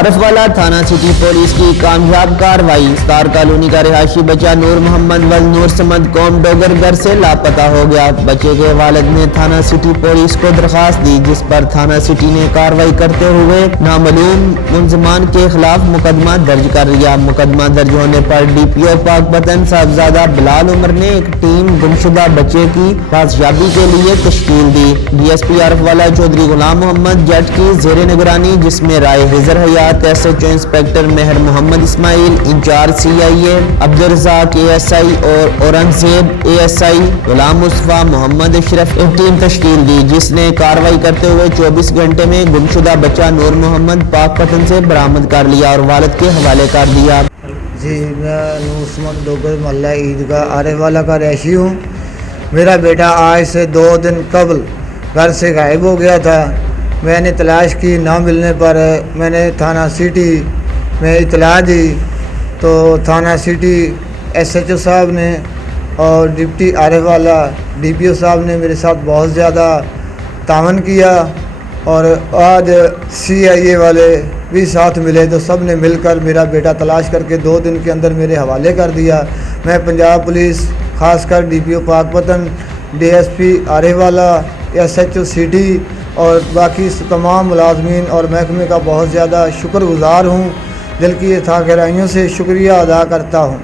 عارف والا تھانہ city police کی کامیاب کارروائی۔ ستار کالونی کا رہائشی بچہ نور محمد ول نور سمد قوم ڈوگر گھر سے لاپتہ ہو گیا۔ بچے کے والد نے تھانہ سٹی پولیس کو درخواست دی، جس پر تھانہ سٹی نے کارروائی کرتے ہوئے نامعلوم ملزمان کے خلاف مقدمہ درج کر لیا۔ مقدمہ درج ہونے پر ڈی پی او پاک پتن صاحبزادہ بلال عمر نے ایک ٹیم گمشدہ بچے کی بازیابی کے لیے تشکیل دی۔ ڈی ایس پی عارف والا چودھری غلام محمد جٹ کی زیر نگرانی، جس میں رائے حضر حیات S H O inspector Mehr Muhammad Ismail, incharge C I A Abdulrazzaq A S I اور اورنگزیب اے ایس آئی، غلام مصطفیٰ، محمد اشرف ایک ٹیم تشکیل دی، جس نے کارروائی کرتے ہوئے 24 گھنٹے میں گمشدہ بچہ نور محمد پاک پتن سے برآمد کر لیا اور والد کے حوالے کر دیا۔ جی، میں نور سمد ڈوگر محلہ عیدگاہ عارف والا کا رہائشی ہوں۔ میرا بیٹا آج سے 2 دن قبل گھر سے غائب ہو گیا تھا۔ میں نے تلاش کی، نہ ملنے پر میں نے تھانہ سٹی میں اطلاع دی، تو تھانہ سٹی ایس ایچ او صاحب نے اور ڈپٹی عارف والا ڈی پی او صاحب نے میرے ساتھ بہت زیادہ تعاون کیا، اور آج سی آئی اے والے بھی ساتھ ملے تو سب نے مل کر میرا بیٹا تلاش کر کے 2 دن کے اندر میرے حوالے کر دیا۔ میں پنجاب پولیس، خاص کر ڈی پی او پاک پتن، ڈی ایس پی عارف والا، ایس ایچ او سٹی اور باقی تمام ملازمین اور محکمے کا بہت زیادہ شکر گزار ہوں۔ دل کی گہرائیوں سے شکریہ ادا کرتا ہوں۔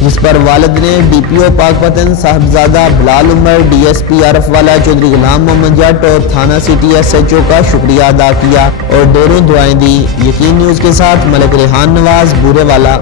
جس پر والد نے ڈی پی او پاک پتن صاحبزادہ بلال عمر، ڈی ایس پی عارف والا چودھری غلام محمد جٹ اور تھانہ سٹی ایس ایچ او کا شکریہ ادا کیا اور ڈھیروں دعائیں دی۔ یقین نیوز کے ساتھ ملک ریحان نواز، بورے والا۔